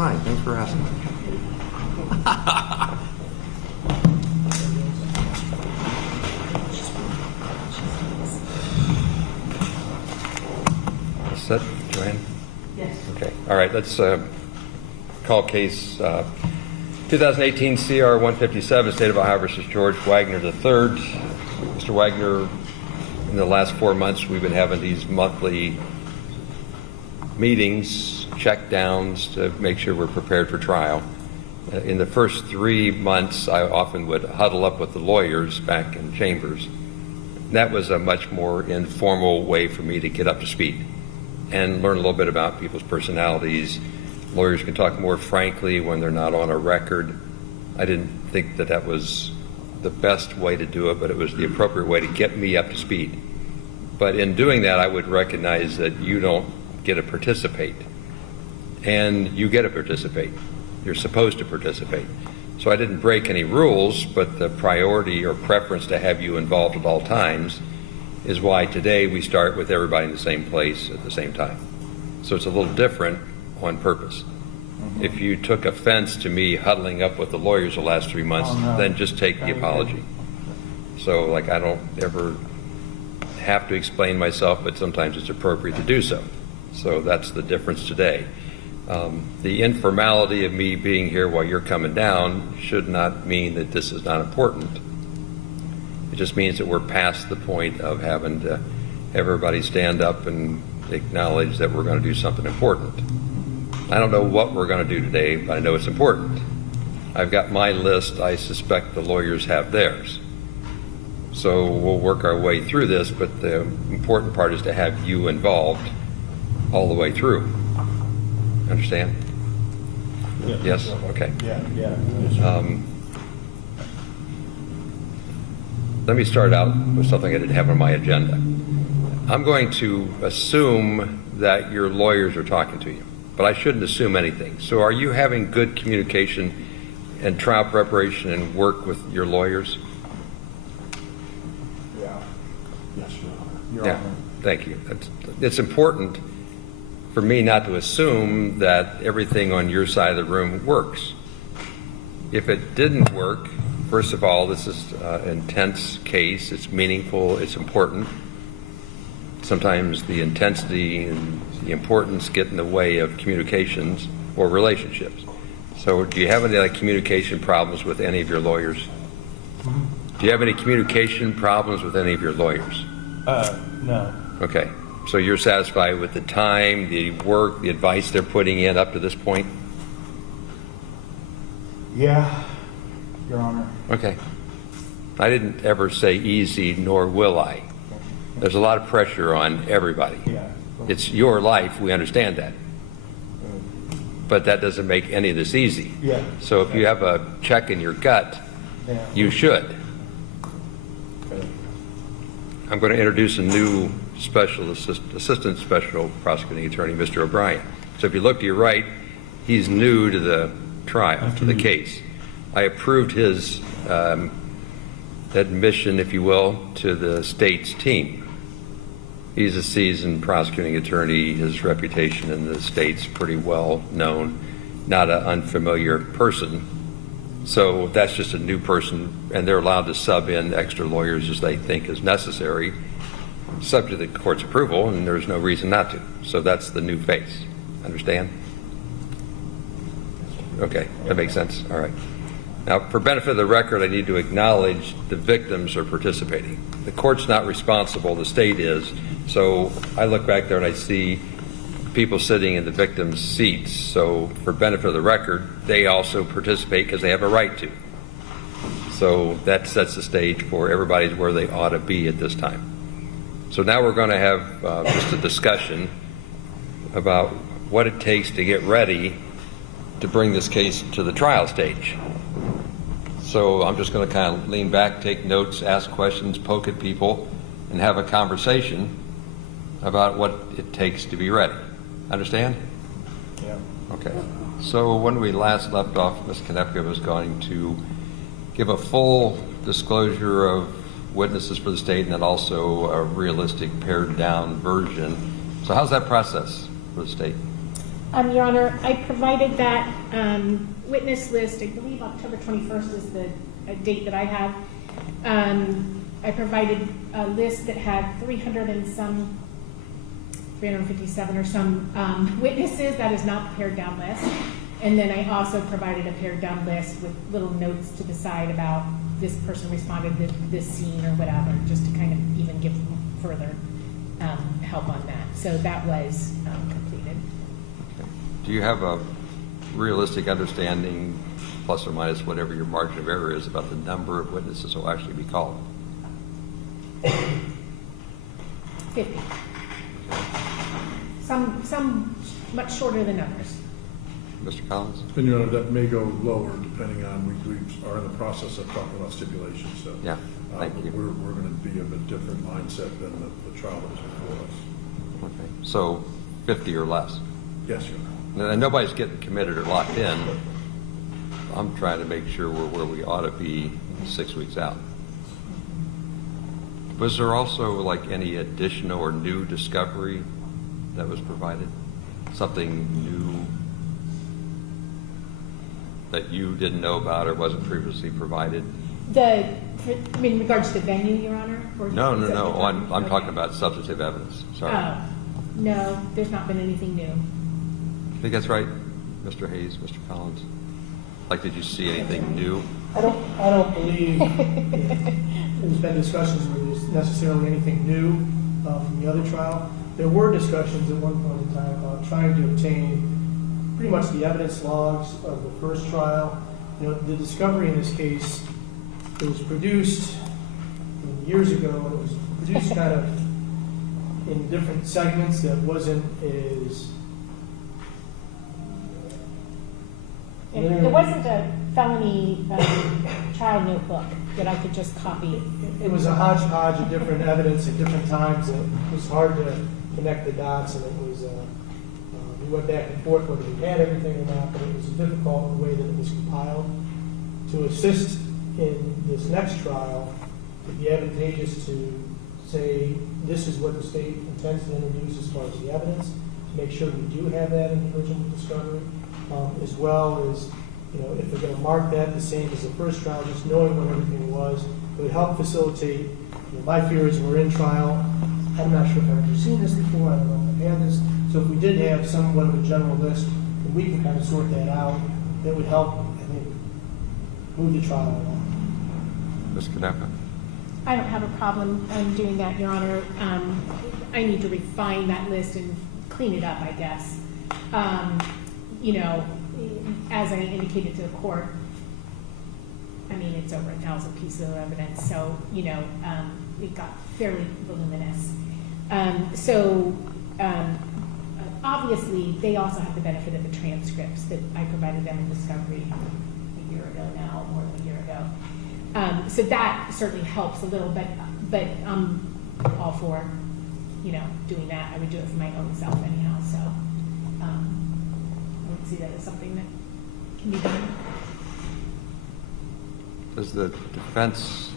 fine. Thanks for asking. Set, Joanne? Yes. Okay. All right. Let's call case 2018 CR 157, State of Ohio versus George Wagner III. Mr. Wagner, in the last 4 months, we've been having these monthly meetings, check downs to make sure we're prepared for trial. In the first 3 months, I often would huddle up with the lawyers back in chambers. That was a much more informal way for me to get up to speed and learn a little bit about people's personalities. Lawyers can talk more frankly when they're not on a record. I didn't think that that was the best way to do it, but it was the appropriate way to get me up to speed. But in doing that, I would recognize that you don't get to participate, and you get to participate. You're supposed to participate. So I didn't break any rules, but the priority or preference to have you involved at all times is why today we start with everybody in the same place at the same time. So it's a little different on purpose. Mm-hmm. If you took offense to me huddling up with the lawyers the last 3 months, then just take the apology. So like, I don't ever have to explain myself, but sometimes it's appropriate to do so. So that's the difference today. The informality of me being here while you're coming down should not mean that this is not important. It just means that we're past the point of having to have everybody stand up and acknowledge that we're going to do something important. I don't know what we're going to do today, but I know it's important. I've got my list. I suspect the lawyers have theirs. So we'll work our way through this, but the important part is to have you involved all the way through. Understand? Yeah. Yes? Okay. Yeah. Let me start out with something I didn't have on my agenda. I'm going to assume that your lawyers are talking to you, but I shouldn't assume anything. So are you having good communication and trial preparation and work with your lawyers? Yeah. Yes, Your Honor. Yeah, thank you. It's important for me not to assume that everything on your side of the room works. If it didn't work, first of all, this is an intense case. It's meaningful. It's important. Sometimes the intensity and the importance get in the way of communications or relationships. So do you have any communication problems with any of your lawyers? Do you have any communication problems with any of your lawyers? No. Okay. So you're satisfied with the time, the work, the advice they're putting in up to this point? Yeah, Your Honor. Okay. I didn't ever say easy, nor will I. There's a lot of pressure on everybody. Yeah. It's your life, we understand that. But that doesn't make any of this easy. Yeah. So if you have a check in your gut, Yeah. you should. Okay. I'm going to introduce a new assistant special prosecuting attorney, Mr. O'Brien. So if you look to your right, he's new to the trial, to the case. I approved his admission, if you will, to the state's team. He's a seasoned prosecuting attorney. His reputation in the state's pretty well known, not an unfamiliar person. So that's just a new person, and they're allowed to sub in extra lawyers as they think is necessary, subject to the court's approval, and there's no reason not to. So that's the new face. Understand? Okay, that makes sense. All right. Now, for benefit of the record, I need to acknowledge the victims are participating. The court's not responsible, the state is. So I look back there and I see people sitting in the victims' seats. So for benefit of the record, they also participate because they have a right to. So that sets the stage for everybody's where they ought to be at this time. So now we're going to have just a discussion about what it takes to get ready to bring this case to the trial stage. So I'm just going to kind of lean back, take notes, ask questions, poke at people, and have a conversation about what it takes to be ready. Understand? Yeah. Okay. So when we last left off, Ms. Konepka was going to give a full disclosure of witnesses for the state and then also a realistic pared down version. So how's that process for the state? Your Honor, I provided that witness list. I believe October 21st is the date that I have. I provided a list that had 357 or some witnesses. That is not the pared down list. And then I also provided a pared down list with little notes to the side about this person responded to this scene or whatever, just to kind of even give them further help on that. So that was completed. Okay. Do you have a realistic understanding, plus or minus whatever your margin of error is, about the number of witnesses who will actually be called? 50. Some much shorter than others. Mr. Collins? And Your Honor, that may go lower depending on, we are in the process of talking about stipulations, so. Yeah, thank you. We're going to be of a different mindset than the trial that was before us. Okay. So 50 or less? Yes, Your Honor. And nobody's getting committed or locked in. I'm trying to make sure we're where we ought to be 6 weeks out. Was there also like any additional or new discovery that was provided? Something new that you didn't know about or wasn't previously provided? In regards to the venue, Your Honor? No. I'm talking about substantive evidence. Sorry. No, there's not been anything new. I think that's right, Mr. Hayes, Mr. Collins. Like, did you see anything new? I don't believe there's been discussions where there's necessarily anything new from the other trial. There were discussions at one point in time about trying to obtain pretty much the evidence logs of the first trial. You know, the discovery in this case, it was produced years ago, and it was produced kind of in different segments that wasn't as... There wasn't a felony trial notebook that I could just copy. It was a hodgepodge of different evidence at different times, and it was hard to connect the dots, and it was, we went back and forth whether we had everything or not, but it was difficult in the way that it was compiled. To assist in this next trial, it'd be advantageous to say, this is what the state intends to introduce as far as the evidence, to make sure we do have that in the original discovery, as well as, you know, if they're going to mark that the same as the first trial, just knowing what everything was, it would help facilitate. You know, my fear is we're in trial. I'm not sure if I've ever seen this before. I don't know if I've had this. So if we did have somewhat of a general list, and we can kind of sort that out, that would help, I think, move the trial along. Ms. Canepa? I don't have a problem doing that, Your Honor. I need to refine that list and clean it up, I guess. You know, as I indicated to the court, I mean, it's over 1,000 pieces of evidence, so, you know, it got fairly voluminous. Obviously, they also have the benefit of the transcripts that I provided them in discovery a year ago now, more than a year ago. So that certainly helps a little, but I'm all for, you know, doing that. I would do it for my own self anyhow, so I would see that as something that can be done. Does the defense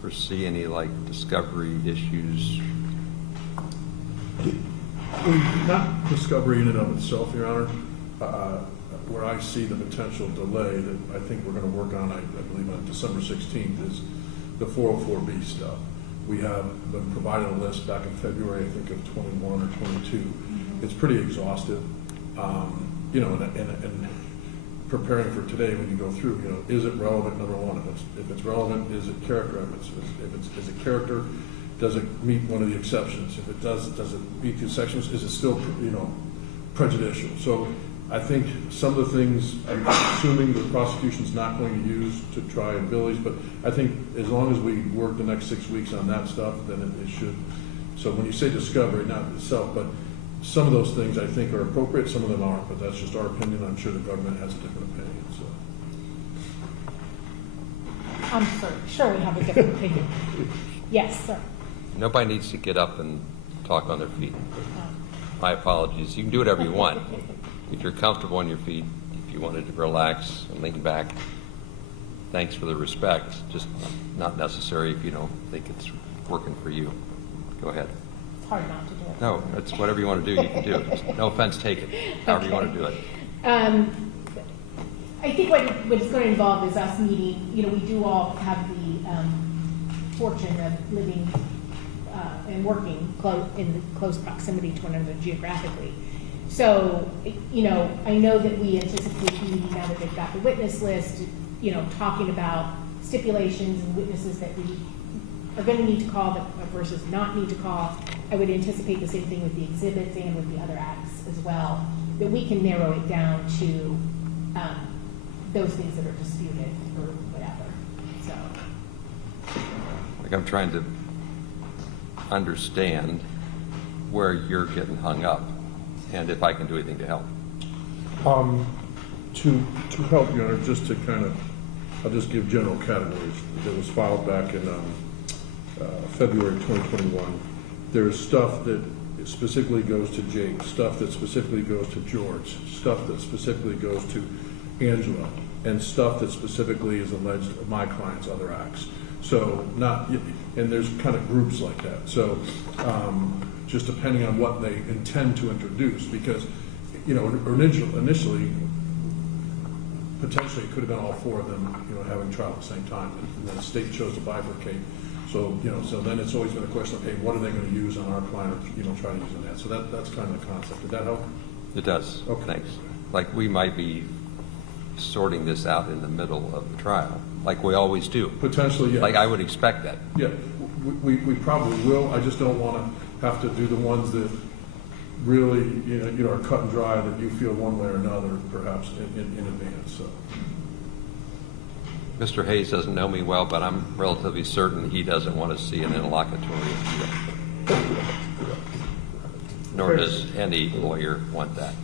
foresee any, like, discovery issues? Not discovery in and of itself, Your Honor. Where I see the potential delay that I think we're going to work on, I believe on December 16th, is the 404B stuff. We have been provided a list back in February, I think, of 21 or 22. It's pretty exhaustive. You know, and preparing for today, when you go through, you know, is it relevant, number one? If it's relevant, is it character evidence? Is it character? Does it meet one of the exceptions? If it does it meet the sections? Is it still, you know, prejudicial? So I think some of the things, I'm assuming the prosecution's not going to use to try abilities, but I think as long as we work the next 6 weeks on that stuff, then it should. So when you say discovery, not itself, but some of those things I think are appropriate, some of them aren't, but that's just our opinion. I'm sure the government has a different opinion. So. I'm sure we have a different opinion. Yes, sir. Nobody needs to get up and talk on their feet. My apologies. You can do whatever you want. If you're comfortable on your feet, if you wanted to relax and lean back, thanks for the respect. Just not necessary if you don't think it's working for you. Go ahead. hard not to do it. No, it's whatever you want to do, you can do. No offense taken, however you want to do it. I think what it's going to involve is us meeting, we do all have the fortune of living and working in close proximity to one another geographically. So, I know that we anticipate meeting now that they've got the witness list, talking about stipulations and witnesses that we are going to need to call versus not need to call. I would anticipate the same thing with the exhibits and with the other acts as well, that we can narrow it down to those things that are disputed or whatever. So, Like I'm trying to understand where you're getting hung up and if I can do anything to help. To help, Your Honor, just to kind of, I'll just give general categories. That was filed back in February 2021. There's stuff that specifically goes to Jake, stuff that specifically goes to George, stuff that specifically goes to Angela, and stuff that specifically is alleged of my client's other acts. So and there's kind of groups like that. So just depending on what they intend to introduce, because initially potentially it could have been all four of them having trial at the same time, and then the state chose to bifurcate. So so then it's always been a question of, hey, what are they going to use on our client, or try to use on that. So that's kind of the concept. Did that help? It does. Okay. Thanks. Like we might be sorting this out in the middle of the trial, like we always do. Potentially, yeah. Like I would expect that. Yeah, we probably will. I just don't want to have to do the ones that really, are cut and dry, that you feel one way or another, perhaps in advance. So. Mr. Hayes doesn't know me well, but I'm relatively certain he doesn't want to see an interlocutory appeal. Nor does any lawyer want that.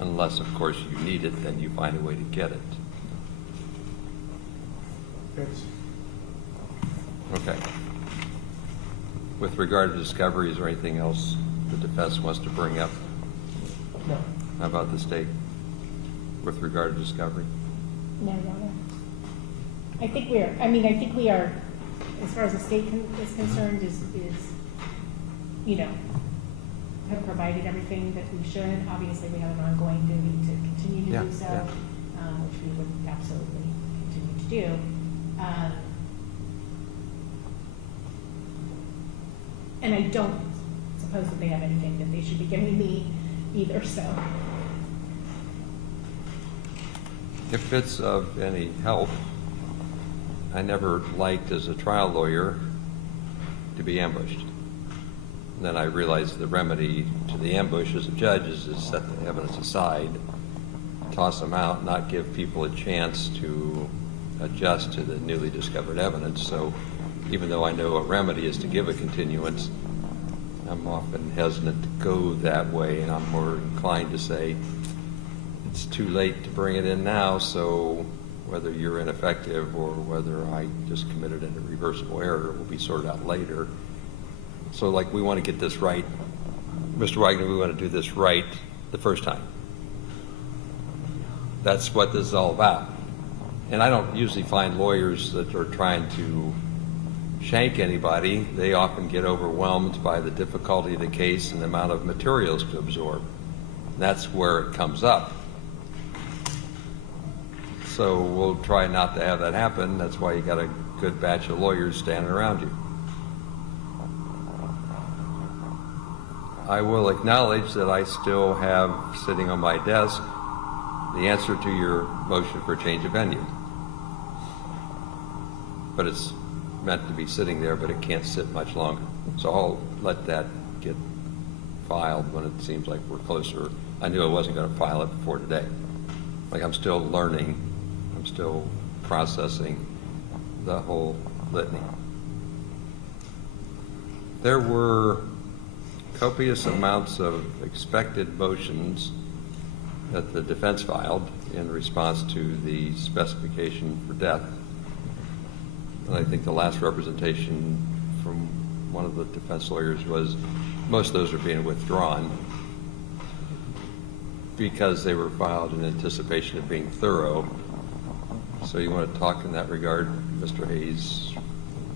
Unless, of course, you need it, then you find a way to get it. Okay. With regard to discovery, is there anything else the defense wants to bring up? No. How about the state with regard to discovery? no, Your Honor. I think we are, as far as the state is concerned, have provided everything that we should. Obviously, we have an ongoing duty to continue to do so, which we would absolutely continue to do. And I don't suppose that they have anything that they should be giving me either, so. If it's of any help, I never liked as a trial lawyer to be ambushed. And then I realized the remedy to the ambush as a judge is to set the evidence aside, toss them out, not give people a chance to adjust to the newly discovered evidence. So even though I know a remedy is to give a continuance, I'm often hesitant to go that way, and I'm more inclined to say it's too late to bring it in now, so whether you're ineffective or whether I just committed an irreversible error will be sorted out later. So like we want to get this right. Mr. Wagner, we want to do this right the first time. That's what this is all about. And I don't usually find lawyers that are trying to shank anybody. They often get overwhelmed by the difficulty of the case and the amount of materials to absorb. And that's where it comes up. So we'll try not to have that happen. That's why you got a good batch of lawyers standing around you. I will acknowledge that I still have sitting on my desk the answer to your motion for change of venue. But it's meant to be sitting there, but it can't sit much longer. So I'll let that get filed when it seems like we're closer. I knew I wasn't going to file it before today. Like I'm still learning, I'm still processing the whole litany. There were copious amounts of expected motions that the defense filed in response to the specification for death. And I think the last representation from one of the defense lawyers was most of those are being withdrawn because they were filed in anticipation of being thorough. So you want to talk in that regard, Mr. Hayes,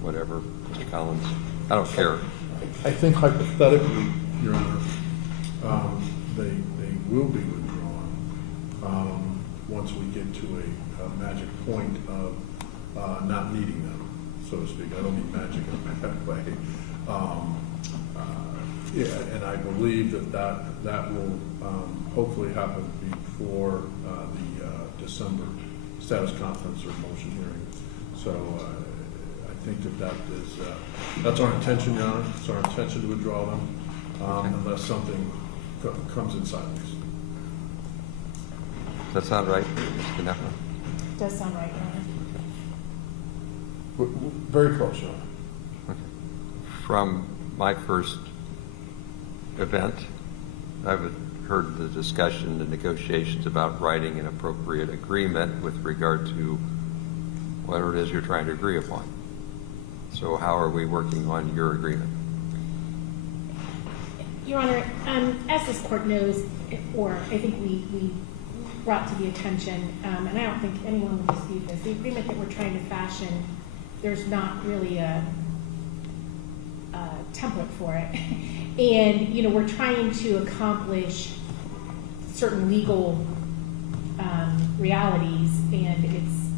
whatever, Mr. Collins? I don't care. I think hypothetically, Your Honor, they will be withdrawn once we get to a magic point of not needing them, so to speak. I don't mean magic in that way. Yeah, and I believe that will hopefully happen before the December status conference or motion hearing. So I think that is that's our intention, Your Honor. It's our intention to withdraw them unless something comes in sideways. Does that sound right, Mr. Knepper? Does sound right, Your Honor. Very close, Your Honor. Okay. From my first event, I've heard the discussion, the negotiations about writing an appropriate agreement with regard to whatever it is you're trying to agree upon. So how are we working on your agreement? Your Honor, as this court knows, or I think we brought to the attention, and I don't think anyone will dispute this, the agreement that we're trying to fashion, there's not really a template for it. And, you know, we're trying to accomplish certain legal realities, and it's,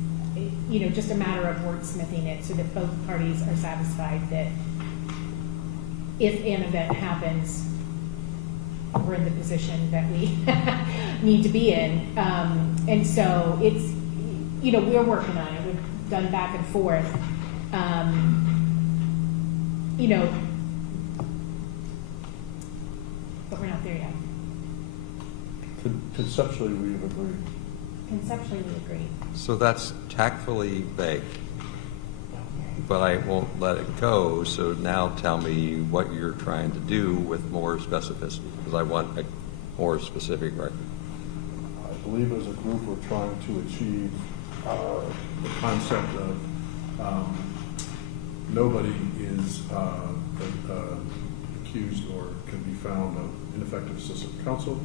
you know, just a matter of wordsmithing it so that both parties are satisfied that if an event happens, we're in the position that we need to be in. And so it's, you know, we're working on it. We've done back and forth. You know, but we're not there yet. Conceptually, we have agreed. Conceptually, we agree. So that's tactfully vague, but I won't let it go. So now tell me what you're trying to do with more specificity, because I want a more specific record. I believe as a group we're trying to achieve the concept of nobody is accused or can be found of ineffective assistance of counsel,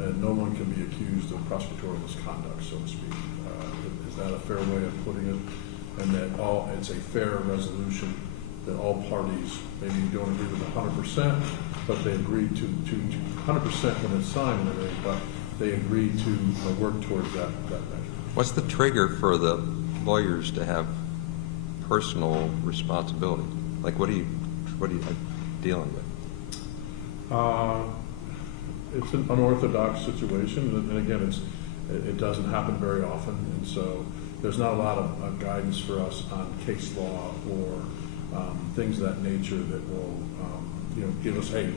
and no one can be accused of prosecutorial misconduct, so to speak. Is that a fair way of putting it? And that it's a fair resolution, that all parties maybe don't agree with 100%, but they agreed to 100% when it's signed and everything, but they agreed to work towards that measure. What's the trigger for the lawyers to have personal responsibility? Like, what are you dealing with? It's an unorthodox situation, and again, it doesn't happen very often, and so there's not a lot of guidance for us on case law or things of that nature that will, give us, hey,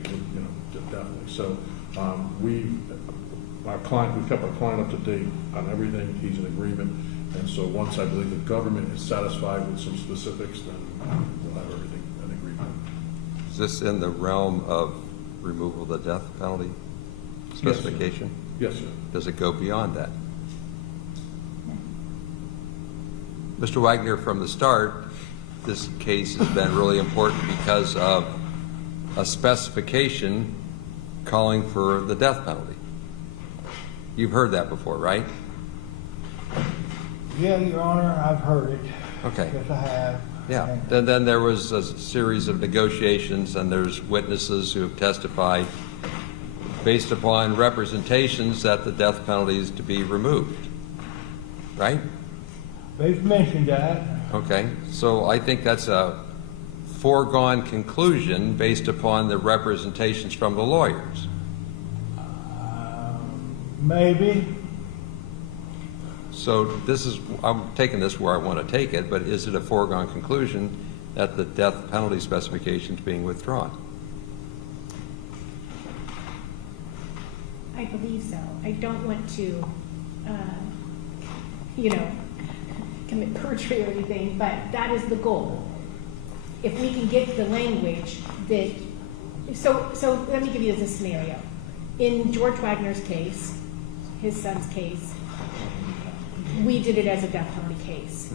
definitely. So we've kept our client up to date on everything. He's in agreement, and so once I believe the government is satisfied with some specifics, then we'll have everything in agreement. Is this in the realm of removal of the death penalty specification? Yes, sir. Does it go beyond that? Mr. Wagner, from the start, this case has been really important because of a specification calling for the death penalty. You've heard that before, right? Yeah, Your Honor, I've heard it. Okay. Yes, I have. Yeah. Then there was a series of negotiations, and there's witnesses who have testified based upon representations that the death penalty is to be removed, right? They've mentioned that. Okay, so I think that's a foregone conclusion based upon the representations from the lawyers. Maybe. So I'm taking this where I want to take it, but is it a foregone conclusion that the death penalty specification is being withdrawn? I believe so. I don't want to, commit perjury or anything, but that is the goal. If we can get the language that, so let me give you this scenario. In George Wagner's case, his son's case, we did it as a death penalty case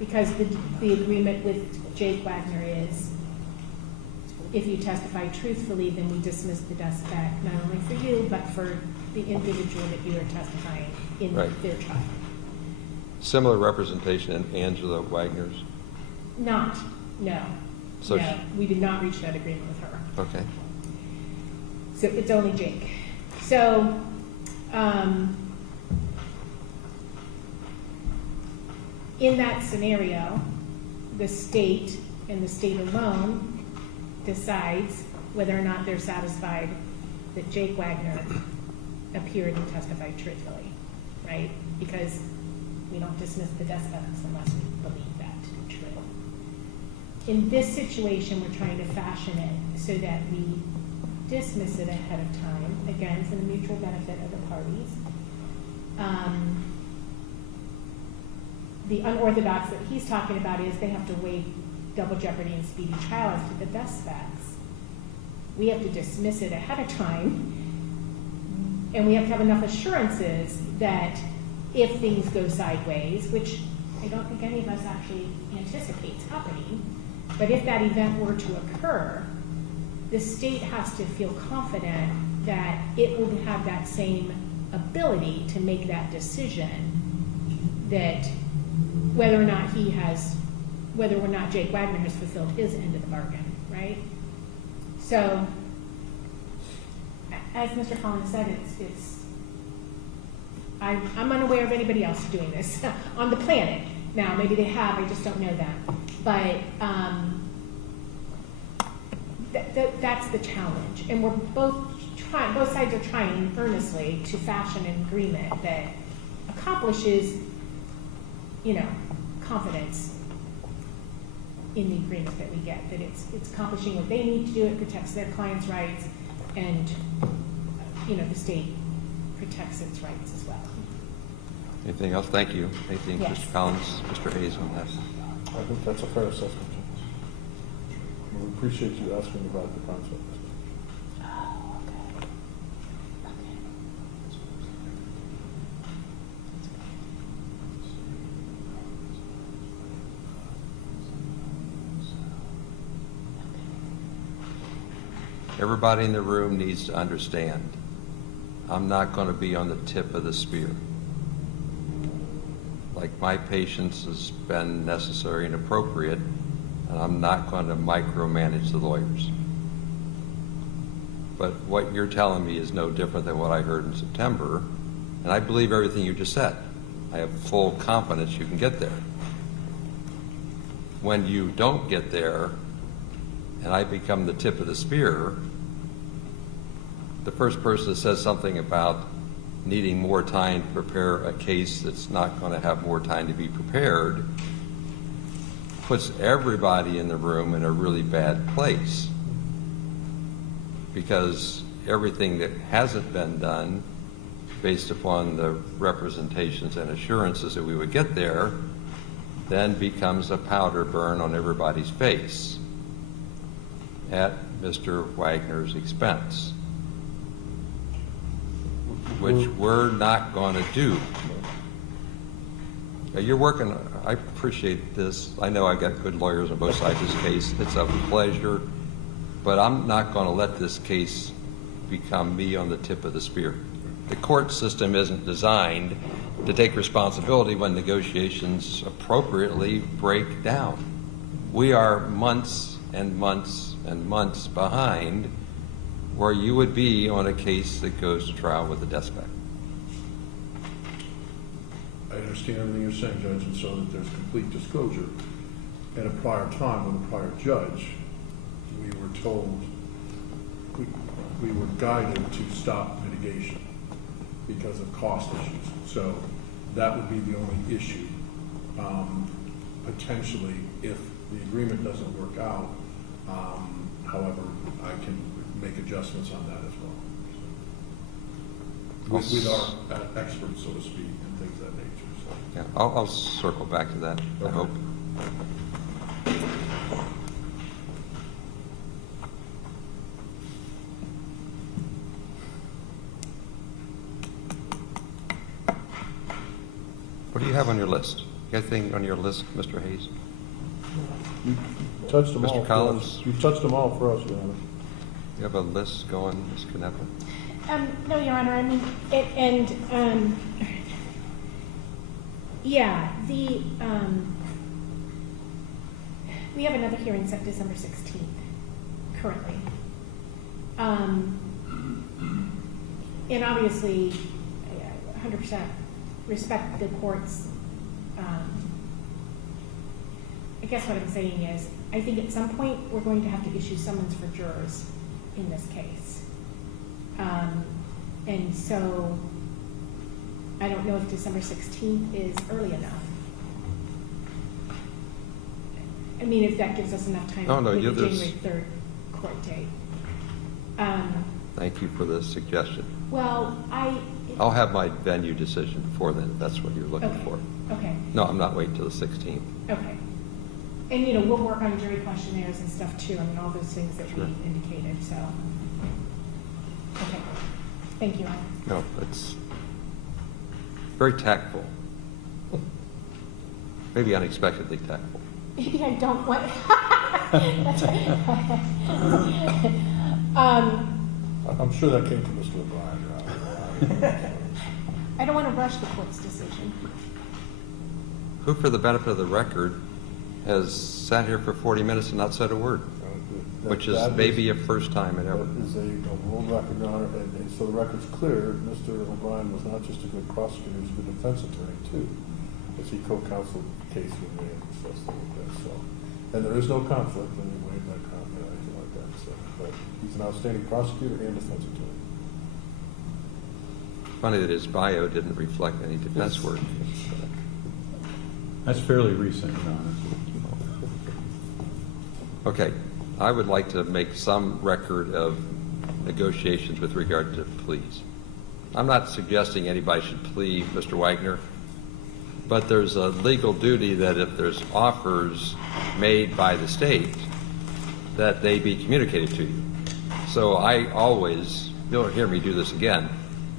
because the agreement with Jake Wagner is if you testify truthfully, then we dismiss the death back, not only for you, but for the individual that you are testifying in their trial. Similar representation in Angela Wagner's? No. So No, we did not reach that agreement with her. Okay. So it's only Jake. So, in that scenario, the state and the state alone decides whether or not they're satisfied that Jake Wagner appeared and testified truthfully, right? Because we don't dismiss the death sentence unless we believe that to be true. In this situation, we're trying to fashion it so that we dismiss it ahead of time, again, for the mutual benefit of the parties. The unorthodox that he's talking about is they have to waive double jeopardy and speedy trial as to the death specs. We have to dismiss it ahead of time, and we have to have enough assurances that if things go sideways, which I don't think any of us actually anticipates happening, but if that event were to occur, the state has to feel confident that it will have that same ability to make that decision, that whether or not Jake Wagner has fulfilled his end of the bargain, right? So, as Mr. Collins said, I'm unaware of anybody else doing this on the planet. Now, maybe they have, I just don't know that. But that's the challenge. And we're both sides are trying earnestly to fashion an agreement that accomplishes, confidence in the agreement that we get, that it's accomplishing what they need to do, it protects their clients' rights, and, the state protects its rights as well. Anything else? Thank you. Anything, Yes. Mr. Collins, Mr. Hayes on that? I think that's a fair assessment, James. We appreciate you asking about the concept. Everybody in the room needs to understand, I'm not going to be on the tip of the spear. Like, my patience has been necessary and appropriate, and I'm not going to micromanage the lawyers. But what you're telling me is no different than what I heard in September, and I believe everything you just said. I have full confidence you can get there. When you don't get there, and I become the tip of the spear, the first person that says something about needing more time to prepare a case that's not going to have more time to be prepared puts everybody in the room in a really bad place, because everything that hasn't been done based upon the representations and assurances that we would get there then becomes a powder burn on everybody's face at Mr. Wagner's expense, which we're not going to do. Now, you're working, I appreciate this. I know I got good lawyers on both sides of this case. It's a pleasure, but I'm not going to let this case become me on the tip of the spear. The court system isn't designed to take responsibility when negotiations appropriately break down. We are months and months and months behind where you would be on a case that goes to trial with a death spec. I understand everything you're saying, Judge, and so that there's complete disclosure. At a prior time, with a prior judge, we were told, we were guided to stop litigation because of cost issues. So that would be the only issue. Potentially, if the agreement doesn't work out, however, I can make adjustments on that as well. With our experts, so to speak, and things of that nature. So. Yeah, I'll circle back to that, I hope. What do you have on your list? You got anything on your list, Mr. Hayes? You touched them Mr. all. Collins? You touched them all for us, Your Honor. You have a list going, Ms. Canepa? No, Your Honor, I mean, We have another hearing set December 16th, currently. And obviously, 100% respect the court's, I guess what I'm saying is, I think at some point, we're going to have to issue summons for jurors in this case. And so, I don't know if December 16th is early enough. I mean, if that gives us enough time Oh, no, with the there's- January 3rd court date. Thank you for the suggestion. Well, I'll have my venue decision before then, if that's what you're looking Okay. for. Okay, No, I'm not waiting till the 16th. okay. And, you know, we'll work on jury questionnaires and stuff too. I mean, all those things that we Sure. indicated, so. Okay, thank you, Anna. No, it's very tactful. Maybe unexpectedly tactful. Maybe I don't want. That's right. I'm sure that came from Mr. O'Brien. I don't want to rush the court's decision. Who, for the benefit of the record, has sat here for 40 minutes and not said a word, which is That maybe a first time in ever. That is a world record, Your Honor, and so the record's clear, Mr. O'Brien was not just a good prosecutor, he was a good defense attorney too, as he co-counseled the case when we had discussed it like that, so. And there is no conflict in any way, no conflict, anything like that, so, but he's an outstanding prosecutor and defense attorney. Funny that his bio didn't reflect any defense work. That's fairly recent, Your Honor. Okay, I would like to make some record of negotiations with regard to pleas. I'm not suggesting anybody should plea Mr. Wagner, but there's a legal duty that if there's offers made by the state, that they be communicated to you. So I always, you'll hear me do this again,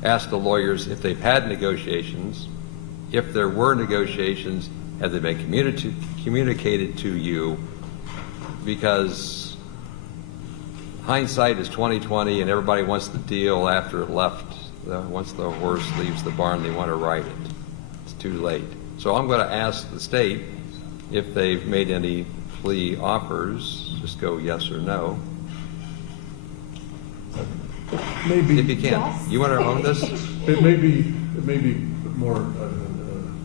ask the lawyers if they've had negotiations. If there were negotiations, have they been communicated to you? Because hindsight is 20/20, and everybody wants the deal after it left. Once the horse leaves the barn, they want to ride it. It's too late. So I'm going to ask the state if they've made any plea offers. Just go yes or no. Maybe, If you can. Yes. You want to own this? it may be more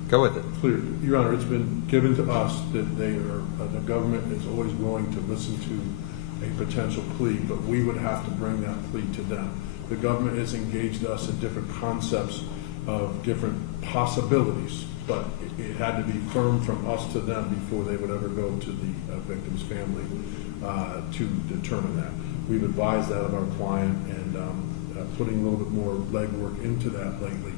Go with it. clear. Your Honor, it's been given to us that they are, the government is always willing to listen to a potential plea, but we would have to bring that plea to them. The government has engaged us in different concepts of different possibilities, but it had to be firm from us to them before they would ever go to the victim's family to determine that. We've advised that of our client and putting a little bit more legwork into that lately,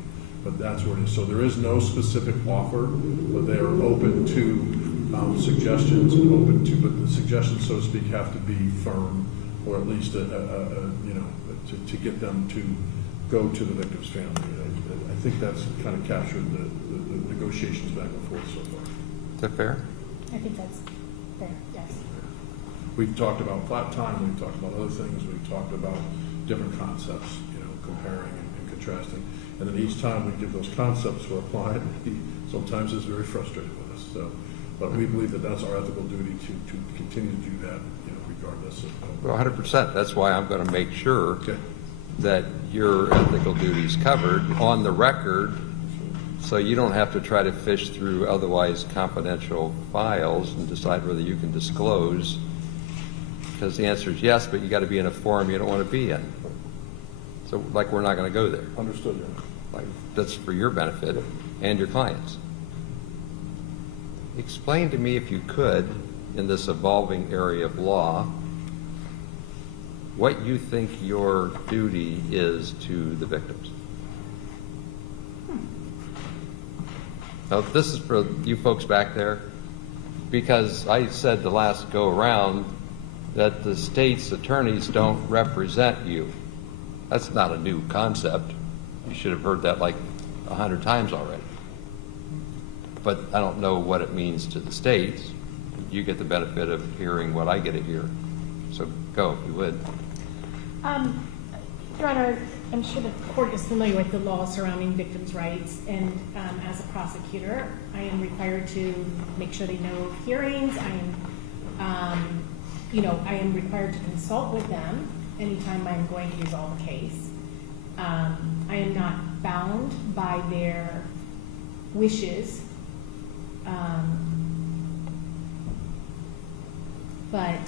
but that's where it is. So there is no specific offer, but they are open to suggestions, but the suggestions, so to speak, have to be firm, or at least to get them to go to the victim's family. I think that's kind of captured the negotiations back and forth so far. Is that fair? I think that's fair, yes. We've talked about flat time, we've talked about other things, we've talked about different concepts, comparing and contrasting. And then each time we give those concepts to our client, he sometimes is very frustrated with us. So, but we believe that that's our ethical duty to continue to do that, regardless of. Well, 100%. That's why I'm going to make sure Okay. that your ethical duty is covered on the record, so you don't have to try to fish through otherwise confidential files and decide whether you can disclose, because the answer is yes, but you got to be in a forum you don't want to be in. So, like, we're not going to go there. Understood, Your Honor. Like, that's for your benefit and your clients. Explain to me, if you could, in this evolving area of law, what you think your duty is to the victims. Now, this is for you folks back there, because I said the last go around that the state's attorneys don't represent you. That's not a new concept. You should have heard that like 100 times already. But I don't know what it means to the states. You get the benefit of hearing what I get to hear. So go, if you would. Your Honor, I'm sure the court is familiar with the law surrounding victims' rights, and as a prosecutor, I am required to make sure they know hearings. I am You know, I am required to consult with them anytime I'm going to resolve a case. I am not bound by their wishes. But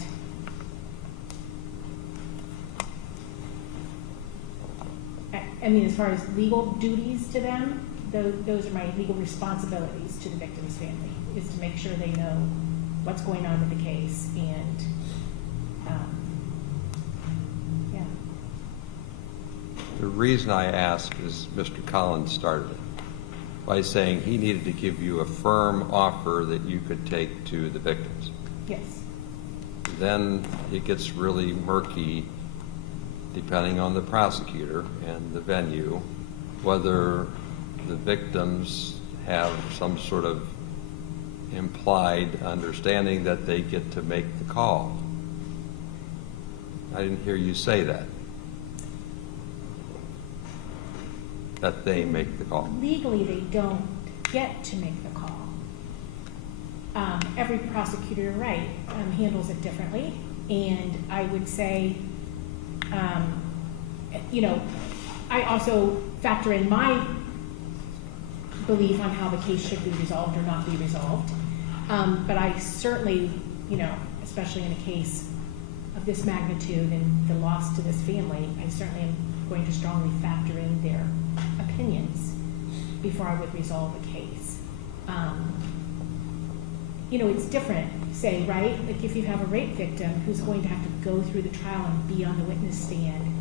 I mean, as far as legal duties to them, those are my legal responsibilities to the victim's family, is to make sure they know what's going on with the case and, yeah. The reason I ask is Mr. Collins started it by saying he needed to give you a firm offer that you could take to the victims. Yes. Then it gets really murky, depending on the prosecutor and the venue, whether the victims have some sort of implied understanding that they get to make the call. I didn't hear you say that they make the call. Legally, they don't get to make the call. Every prosecutor, you're right, handles it differently. And I would say, you know, I also factor in my belief on how the case should be resolved or not be resolved. But I certainly, you know, especially in a case of this magnitude and the loss to this family, I certainly am going to strongly factor in their opinions before I would resolve a case. You know, it's different, say, right? Like if you have a rape victim who's going to have to go through the trial and be on the witness stand,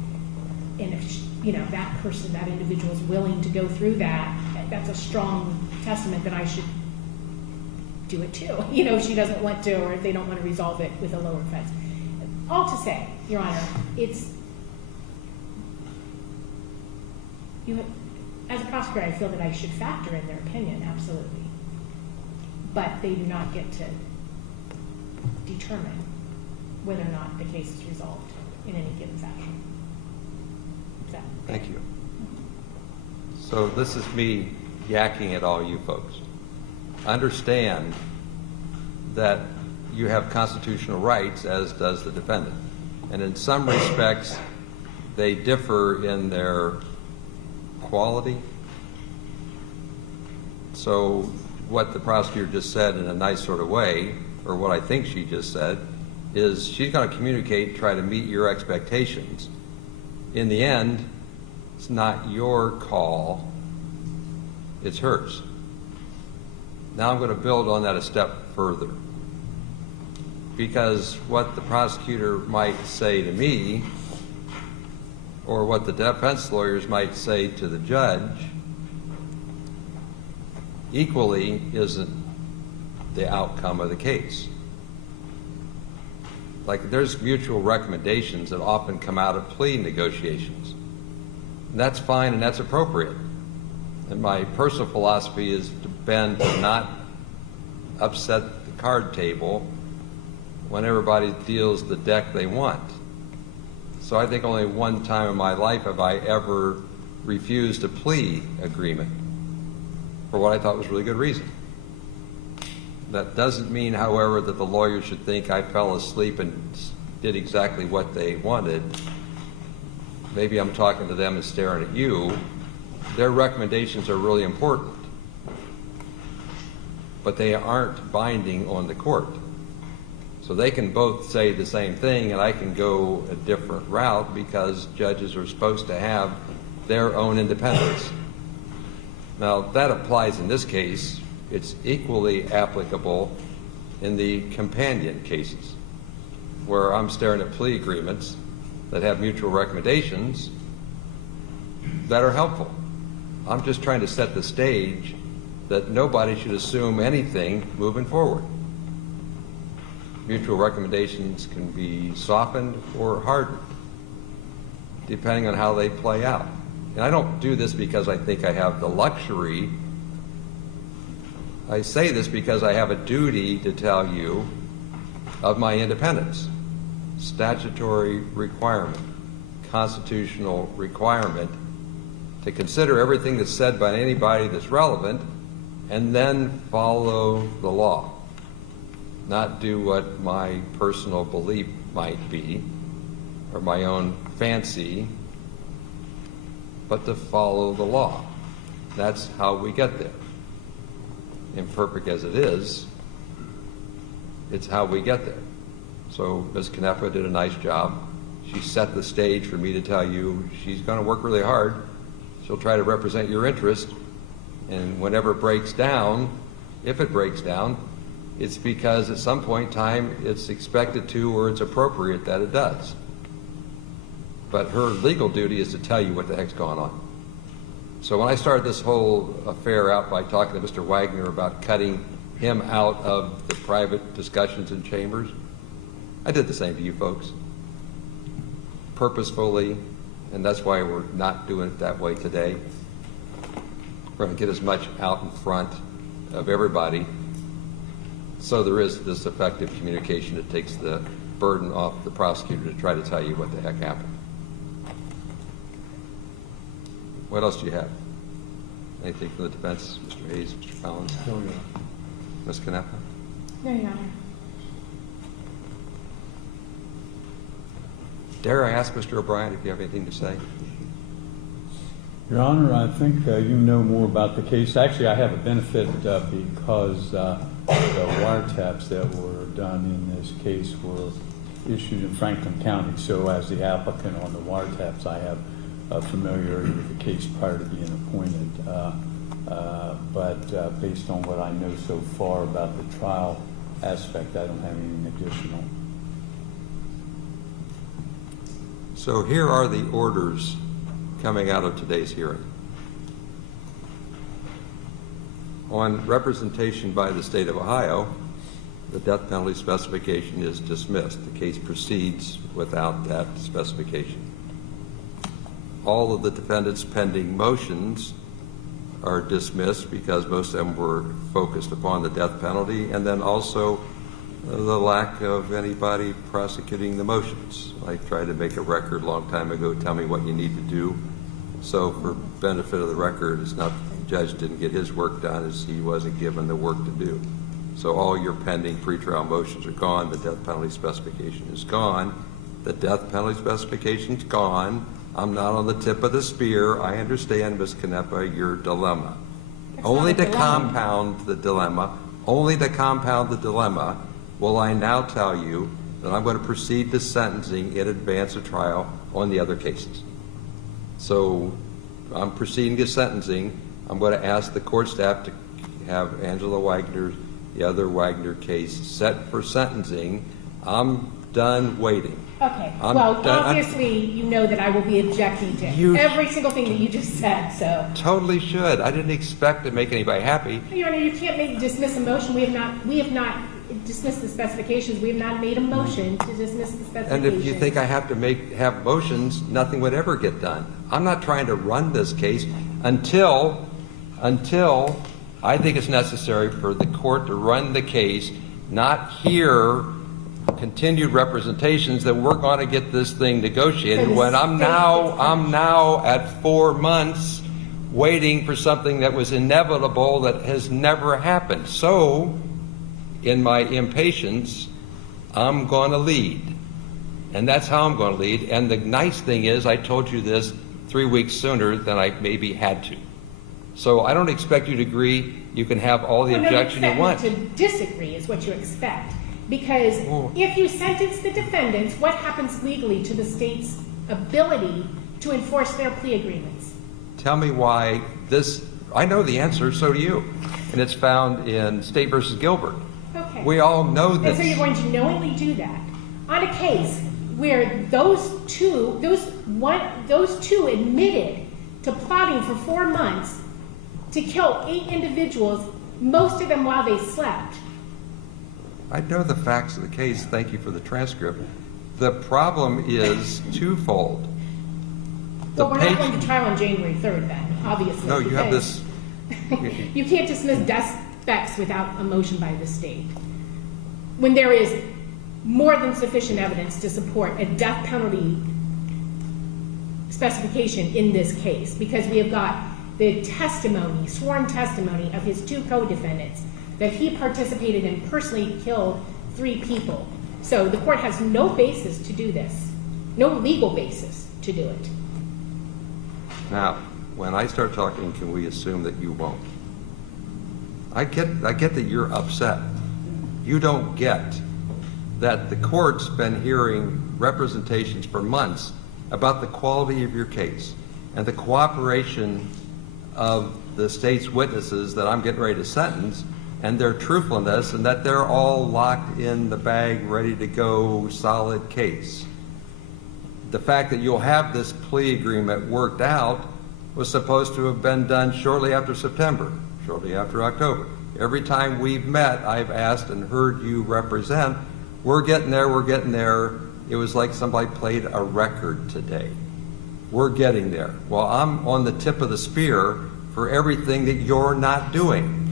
and if, you know, that person, that individual is willing to go through that, that's a strong testament that I should do it too. You know, if she doesn't want to, or if they don't want to resolve it with a lower offense. All to say, Your Honor, it's, as a prosecutor, I feel that I should factor in their opinion, absolutely. But they do not get to determine whether or not the case is resolved in any given fashion. Thank you. So this is me yakking at all you folks. Understand that you have constitutional rights, as does the defendant. And in some respects, they differ in their quality. So what the prosecutor just said in a nice sort of way, or what I think she just said, is she's going to communicate, try to meet your expectations. In the end, it's not your call, it's hers. Now I'm going to build on that a step further. Because what the prosecutor might say to me, or what the defense lawyers might say to the judge, equally isn't the outcome of the case. Like there's mutual recommendations that often come out of plea negotiations. And that's fine and that's appropriate. And my personal philosophy has been to not upset the card table when everybody deals the deck they want. So I think only one time in my life have I ever refused a plea agreement for what I thought was really good reason. That doesn't mean, however, that the lawyer should think I fell asleep and did exactly what they wanted. Maybe I'm talking to them and staring at you. Their recommendations are really important, but they aren't binding on the court. So they can both say the same thing and I can go a different route because judges are supposed to have their own independence. Now that applies in this case. It's equally applicable in the companion cases where I'm staring at plea agreements that have mutual recommendations that are helpful. I'm just trying to set the stage that nobody should assume anything moving forward. Mutual recommendations can be softened or hardened depending on how they play out. And I don't do this because I think I have the luxury. I say this because I have a duty to tell you of my independence. Statutory requirement, constitutional requirement to consider everything that's said by anybody that's relevant and then follow the law. not do what my personal belief might be or my own fancy, but to follow the law. That's how we get there. Imperfect as it is, it's how we get there. So Ms. Canepa did a nice job. She set the stage for me to tell you she's going to work really hard. She'll try to represent your interest. And whenever it breaks down, if it breaks down, it's because at some point in time it's expected to or it's appropriate that it does. But her legal duty is to tell you what the heck's going on. So when I started this whole affair out by talking to Mr. Wagner about cutting him out of the private discussions in chambers, I did the same to you folks. Purposefully, and that's why we're not doing it that way today. We're going to get as much out in front of everybody so there is this effective communication that takes the burden off the prosecutor to try to tell you what the heck happened. What else do you have? Anything from the defense? Mr. Hayes, Mr. Collins? Oh, yeah. Ms. Canepa? No, Your Honor. Dare I ask Mr. O'Brien if you have anything to say? Your Honor, I think you know more about the case. Actually, I have a benefit because the wiretaps that were done in this case were issued in Franklin County. So as the applicant on the wiretaps, I have familiarity with the case prior to being appointed. But based on what I know so far about the trial aspect, I don't have anything additional. So here are the orders coming out of today's hearing. On representation by the state of Ohio, the death penalty specification is dismissed. The case proceeds without that specification. All of the defendants' pending motions are dismissed because most of them were focused upon the death penalty, and then also the lack of anybody prosecuting the motions. I tried to make a record a long time ago, tell me what you need to do. So for benefit of the record, it's not the judge didn't get his work done, it's he wasn't given the work to do. So all your pending pretrial motions are gone, the death penalty specification is gone, the death penalty specification is gone. I'm not on the tip of the spear. I understand, Ms. Canepa, your dilemma. Only to compound the dilemma, will I now tell you that I'm going to proceed to sentencing in advance of trial on the other cases. So I'm proceeding to sentencing. I'm going to ask the court staff to have Angela Wagner, the other Wagner case, set for sentencing. I'm done waiting. Okay, I'm well, done. obviously, you know that I will be objecting to every single thing that you just said, so. Totally should. I didn't expect to make anybody happy. Your Honor, you can't dismiss a motion. We have not dismissed the specifications. We have not made a motion to dismiss the specifications. And if you think I have to have motions, nothing would ever get done. I'm not trying to run this case until I think it's necessary for the court to run the case, not hear continued representations that we're going to get this thing negotiated when I'm now at 4 months waiting for something that was inevitable that has never happened. So in my impatience, I'm going to lead. And that's how I'm going to lead. And the nice thing is I told you this 3 weeks sooner than I maybe had to. So I don't expect you to agree. You can have all the objection you want. To disagree is what you expect. Because if you sentence the defendants, what happens legally to the state's ability to enforce their plea agreements? Tell me why this, I know the answer, so do you. And it's found in State versus Gilbert. Okay. We all know this. And so you're going to knowingly do that on a case where those two admitted to plotting for 4 months to kill 8 individuals, most of them while they slept. I know the facts of the case. Thank you for the transcript. The problem is twofold. Well, we're not going to trial on January 3rd then, obviously. No, you have this. You can't dismiss suspects without a motion by the state. When there is more than sufficient evidence to support a death penalty specification in this case, because we have got the testimony, sworn testimony of his 2 co-defendants, that he participated and personally killed 3 people. So the court has no basis to do this, no legal basis to do it. Now, when I start talking, can we assume that you won't? I get that you're upset. You don't get that the court's been hearing representations for months about the quality of your case and the cooperation of the state's witnesses that I'm getting ready to sentence, and their truthfulness, and that they're all locked in the bag, ready to go, solid case. The fact that you'll have this plea agreement worked out was supposed to have been done shortly after September, shortly after October. Every time we've met, I've asked and heard you represent, we're getting there, we're getting there. It was like somebody played a record today. We're getting there. Well, I'm on the tip of the spear for everything that you're not doing.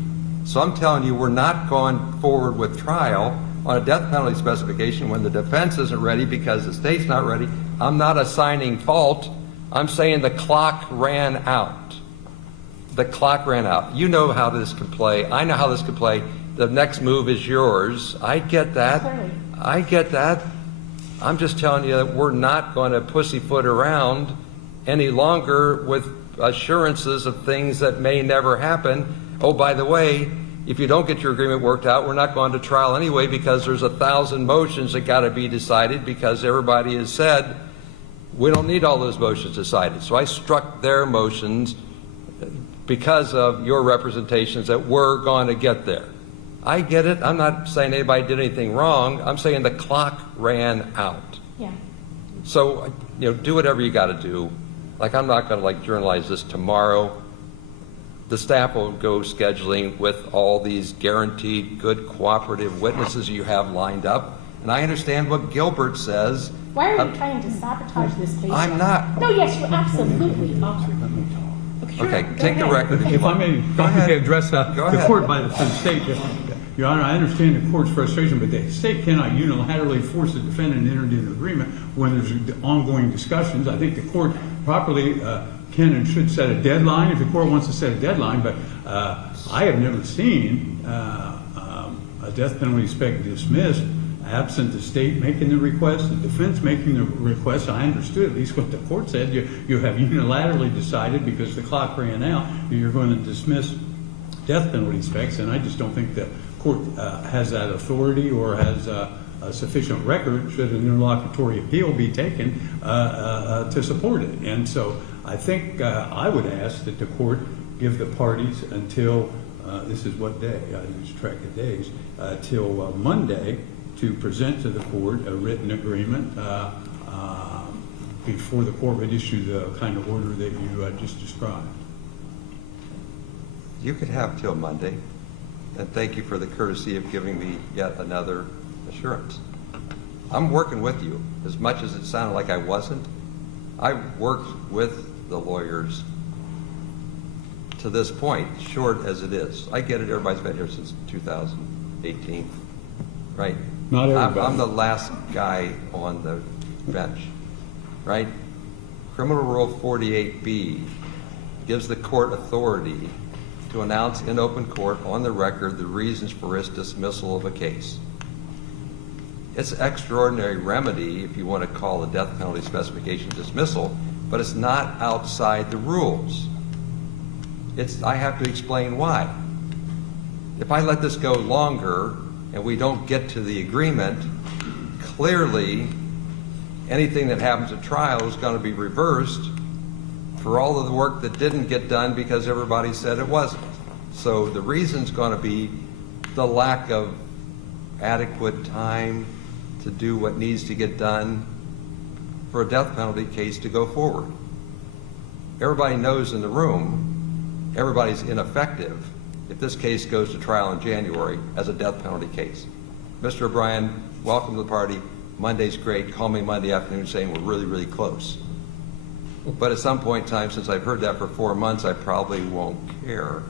So I'm telling you, we're not going forward with trial on a death penalty specification when the defense isn't ready because the state's not ready. I'm not assigning fault. I'm saying the clock ran out. The clock ran out. You know how this can play. I know how this can play. The next move is yours. I get that. Clearly. I get that. I'm just telling you that we're not going to pussyfoot around any longer with assurances of things that may never happen. Oh, by the way, if you don't get your agreement worked out, we're not going to trial anyway because there's 1,000 motions that got to be decided because everybody has said we don't need all those motions decided. So I struck their motions because of your representations that we're going to get there. I get it. I'm not saying anybody did anything wrong. I'm saying the clock ran out. Yeah. So, do whatever you got to do. Like, I'm not going to journalize this tomorrow. The staff will go scheduling with all these guaranteed good cooperative witnesses you have lined up. And I understand what Gilbert says. Why are you trying to sabotage this case? I'm not. No, yes, you absolutely are. Sure, Okay, go take the ahead. record. If I may, address Go the ahead. court by the state. Your Honor, I understand the court's frustration, but the state cannot unilaterally force the defendant to enter into an agreement when there's ongoing discussions. I think the court properly can and should set a deadline if the court wants to set a deadline, but I have never seen a death penalty spec dismissed absent the state making the request, the defense making the request. I understood at least what the court said. You have unilaterally decided because the clock ran out, you're going to dismiss death penalty specs, and I just don't think the court has that authority or has a sufficient record should an interlocutory appeal be taken to support it. And so I think I would ask that the court give the parties until, this is what day, I lose track of days, till Monday to present to the court a written agreement before the court would issue the kind of order that you just described. You could have till Monday, and thank you for the courtesy of giving me yet another assurance. I'm working with you. As much as it sounded like I wasn't, I worked with the lawyers to this point, short as it is. I get it, everybody's been here since 2018, right? Not everybody. I'm the last guy on the bench, right? Criminal Rule 48B gives the court authority to announce in open court on the record the reasons for its dismissal of a case. It's an extraordinary remedy if you want to call the death penalty specification dismissal, but it's not outside the rules. I have to explain why. If I let this go longer and we don't get to the agreement, clearly anything that happens at trial is going to be reversed for all of the work that didn't get done because everybody said it wasn't. So the reason's going to be the lack of adequate time to do what needs to get done for a death penalty case to go forward. Everybody knows in the room, everybody's ineffective if this case goes to trial in January as a death penalty case. Mr. O'Brien, welcome to the party. Monday's great. Call me Monday afternoon saying we're really, really close. But at some point in time, since I've heard that for 4 months, I probably won't care.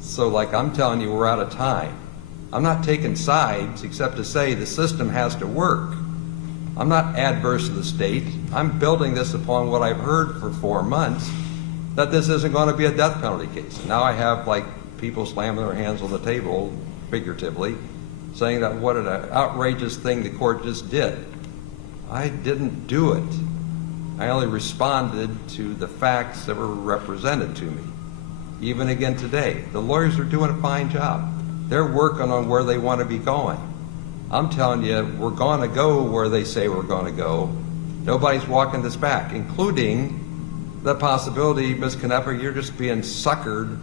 So I'm telling you, we're out of time. I'm not taking sides except to say the system has to work. I'm not adverse to the state. I'm building this upon what I've heard for 4 months, that this isn't going to be a death penalty case. Now I have people slamming their hands on the table, figuratively, saying that what an outrageous thing the court just did. I didn't do it. I only responded to the facts that were represented to me. Even again today, the lawyers are doing a fine job. They're working on where they want to be going. I'm telling you, we're going to go where they say we're going to go. Nobody's walking this back, including the possibility, Ms. Canepa, you're just being suckered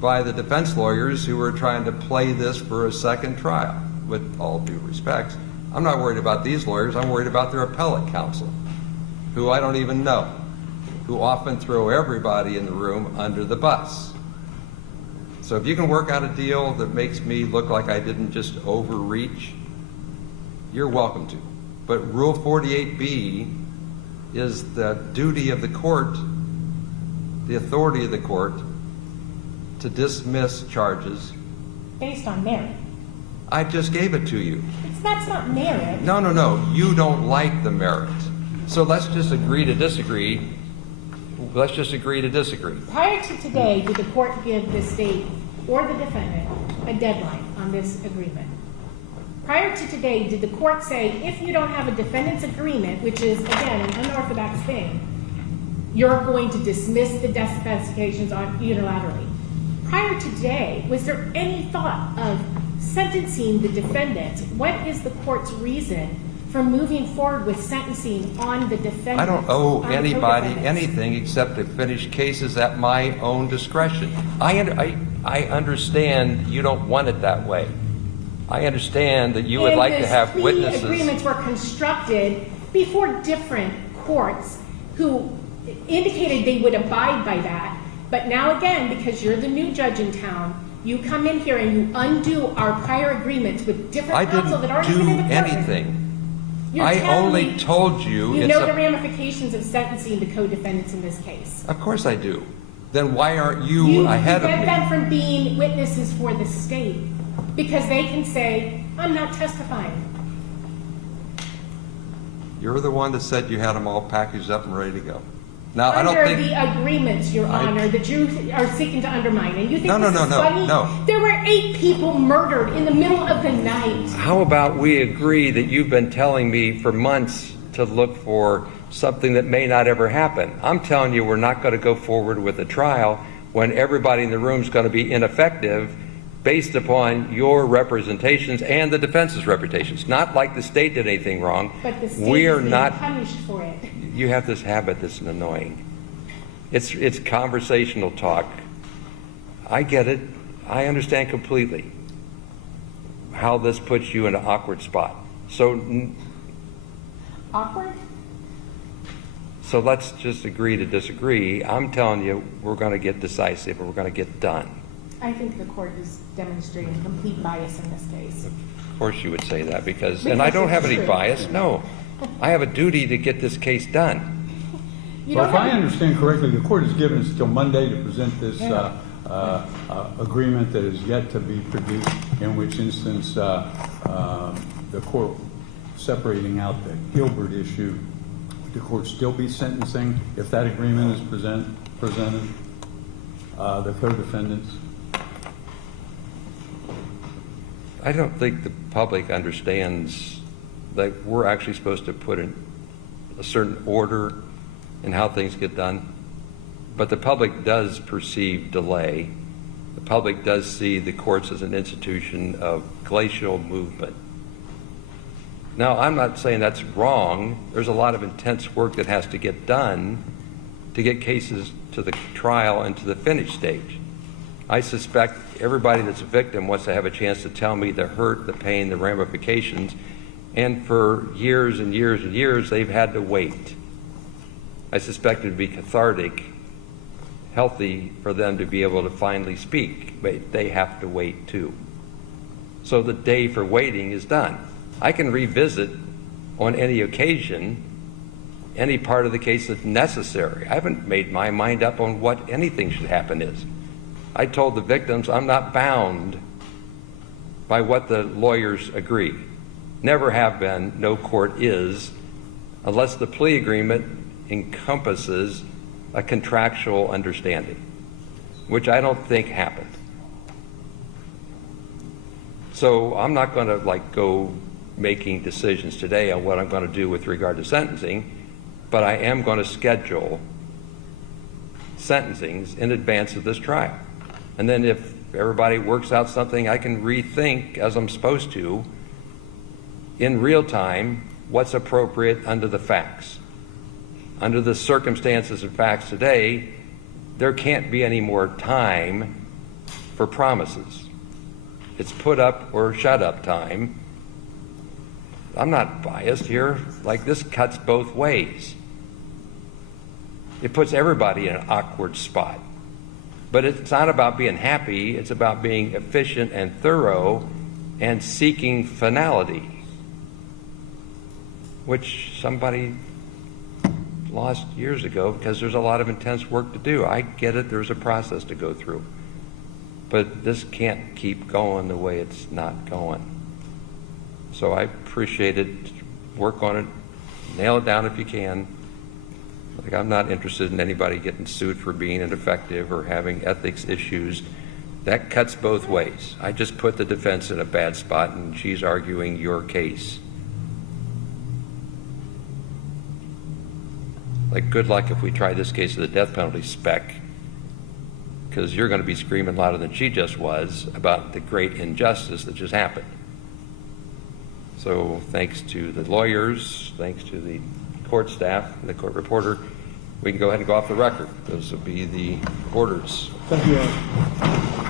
by the defense lawyers who are trying to play this for a second trial. With all due respect, I'm not worried about these lawyers. I'm worried about their appellate counsel, who I don't even know, who often throw everybody in the room under the bus. So if you can work out a deal that makes me look like I didn't just overreach, you're welcome to. But Rule 48B is the duty of the court, the authority of the court, to dismiss charges. Based on merit. I just gave it to you. That's not merit. No. You don't like the merit. So let's just agree to disagree. Let's just agree to disagree. Prior to today, did the court give the state or the defendant a deadline on this agreement? Prior to today, did the court say, if you don't have a defendant's agreement, which is, again, an unorthodox thing, you're going to dismiss the death specifications unilaterally? Prior to today, was there any thought of sentencing the defendant? What is the court's reason for moving forward with sentencing on the defendant? I don't owe on anybody co-defendants? anything except to finish cases at my own discretion. I understand you don't want it that way. I understand that you would like to have witnesses. Plea agreements were constructed before different courts who indicated they would abide by that. But now again, because you're the new judge in town, you come in here and you undo our prior agreements with different counsel that aren't even in the I didn't do courtroom. anything. You're I telling only me told you. You it's know a- the ramifications of sentencing the co-defendants in this case. Of course I do. Then why aren't you ahead of prevent me? them from being witnesses for the state because they can say, I'm not testifying. You're the one that said you had them all packaged up and ready to go. Now, I don't Under think... the agreements, Your Honor, that you are seeking to undermine. And you think No, this is funny? no. There were 8 people murdered in the middle of the night. How about we agree that you've been telling me for months to look for something that may not ever happen? I'm telling you we're not going to go forward with a trial when everybody in the room is going to be ineffective based upon your representations and the defense's reputations. Not like the state did anything wrong. But the state We is are being not... punished for it. You have this habit that's annoying. It's conversational talk. I get it. I understand completely how this puts you in an awkward spot. So Awkward? let's just agree to disagree. I'm telling you, we're going to get decisive and we're going to get done. I think the court is demonstrating complete bias in this case. Of course you would say that and I don't have any bias. No. I have a duty to get this case done. You Well, don't if I have- understand correctly, the court has given us till Monday to present this agreement that is yet to be produced, in which instance the court separating out the Gilbert issue, would the court still be sentencing if that agreement is presented, the co-defendants? I don't think the public understands that we're actually supposed to put in a certain order in how things get done. But the public does perceive delay. The public does see the courts as an institution of glacial movement. Now, I'm not saying that's wrong. There's a lot of intense work that has to get done to get cases to the trial and to the finish stage. I suspect everybody that's a victim wants to have a chance to tell me the hurt, the pain, the ramifications, and for years and years and years, they've had to wait. I suspect it would be cathartic, healthy for them to be able to finally speak, but they have to wait too. So the day for waiting is done. I can revisit on any occasion any part of the case that's necessary. I haven't made my mind up on what anything should happen is. I told the victims I'm not bound by what the lawyers agree. Never have been, no court is, unless the plea agreement encompasses a contractual understanding, which I don't think happened. So I'm not going to like go making decisions today on what I'm going to do with regard to sentencing, but I am going to schedule sentencings in advance of this trial. And then if everybody works out something, I can rethink, as I'm supposed to, in real time, what's appropriate under the facts. Under the circumstances and facts today, there can't be any more time for promises. It's put up or shut up time. I'm not biased here. Like, this cuts both ways. It puts everybody in an awkward spot. But it's not about being happy, it's about being efficient and thorough and seeking finality, which somebody lost years ago because there's a lot of intense work to do. I get it, there's a process to go through. But this can't keep going the way it's not going. So I appreciate it. Work on it. Nail it down if you can. Like, I'm not interested in anybody getting sued for being ineffective or having ethics issues. That cuts both ways. I just put the defense in a bad spot, and she's arguing your case. Like, good luck if we try this case of the death penalty spec, because you're going to be screaming louder than she just was about the great injustice that just happened. So thanks to the lawyers, thanks to the court staff, the court reporter, we can go ahead and go off the record. Those will be the orders. Thank you, Your Honor.